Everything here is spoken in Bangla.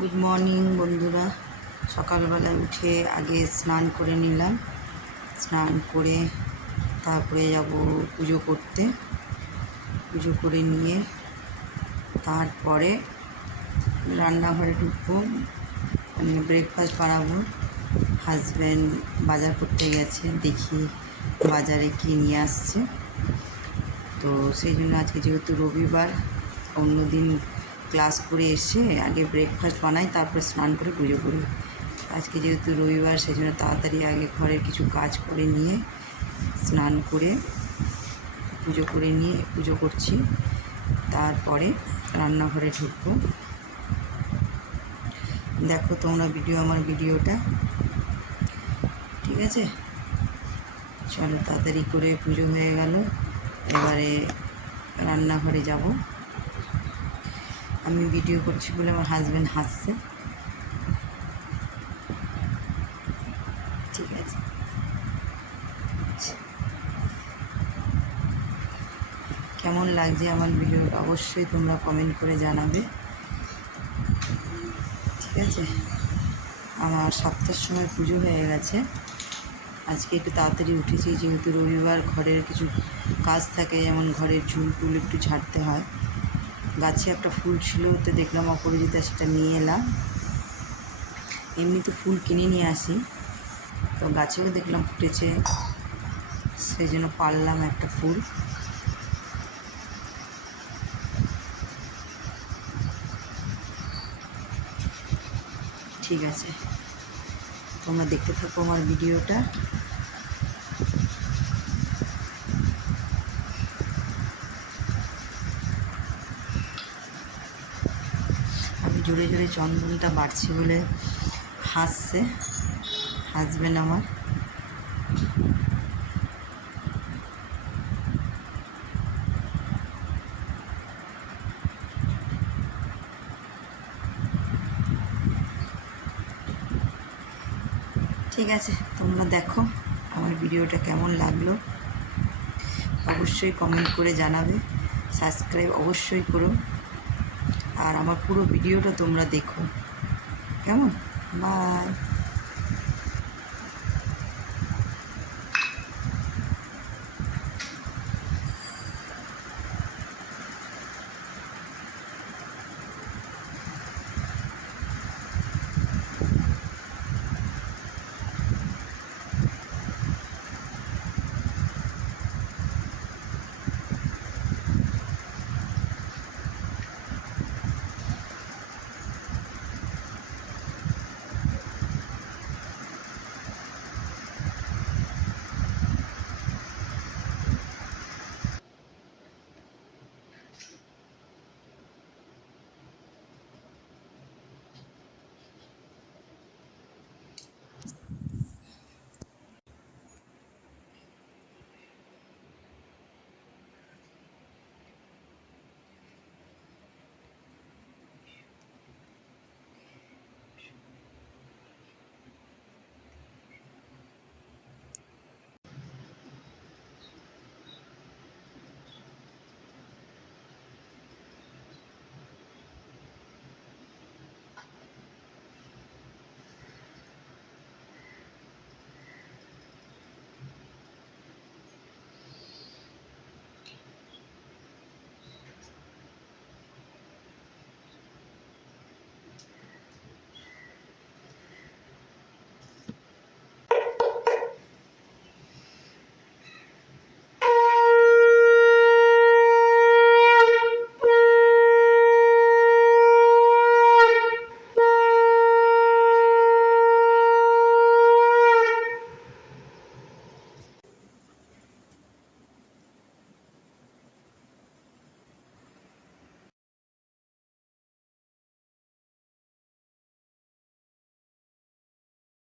গুড মর্নিং বন্ধুরা। সকালবেলায় উঠে আগে স্নান করে নিলাম। স্নান করে তারপরে যাব পুজো করতে। পুজো করে নিয়ে তারপরে রান্নাঘরে ঢুকবো, মানে ব্রেকফাস্ট বানাবো। হাজব্যান্ড বাজার করতে গেছে, দেখি বাজারে কী নিয়ে আসছে। তো সেই জন্য আজকে যেহেতু রবিবার, অন্যদিন ক্লাস করে এসে আগে ব্রেকফাস্ট বানাই, তারপরে স্নান করে পুজো করি। আজকে যেহেতু রবিবার, সেই জন্য তাড়াতাড়ি আগে ঘরের কিছু কাজ করে নিয়ে স্নান করে পুজো করে নিয়ে পুজো করছি। তারপরে রান্নাঘরে ঢুকবো। দেখো তোমরা আমার ভিডিওটা, ঠিক আছে? চলো, তাড়াতাড়ি করে পুজো হয়ে গেল, এবারে রান্নাঘরে যাব। আমি ভিডিও করছি বলে আমার হাজব্যান্ড হাসছে, ঠিক আছে? কেমন লাগছে আমার ভিডিওটা অবশ্যই তোমরা কমেন্ট করে জানাবে, ঠিক আছে? আমার 7টার সময় পুজো হয়ে গেছে। আজকে একটু তাড়াতাড়ি উঠেছি, যেহেতু রবিবার ঘরের কিছু কাজ থাকে, যেমন ঘরের ঝুল টুল একটু ঝাড়তে হয়। গাছে একটা ফুল ছিল, তো দেখলাম অপরাজিতা, সেটা নিয়ে এলাম। এমনিতে ফুল কিনে নিয়ে আসি, তো গাছেও দেখলাম ফুটেছে, সেই জন্য পারলাম একটা ফুল। ঠিক আছে, তোমরা দেখতে থাকো আমার ভিডিওটা। আমি জোরে জোরে চন্দনটা বাড়ছি বলে হাসছে হাজব্যান্ড আমার। ঠিক আছে, তোমরা দেখো আমার ভিডিওটা কেমন লাগলো, অবশ্যই কমেন্ট করে জানাবে। সাবস্ক্রাইব অবশ্যই করো, আর আমার পুরো ভিডিওটা তোমরা দেখো, কেমন? বাই।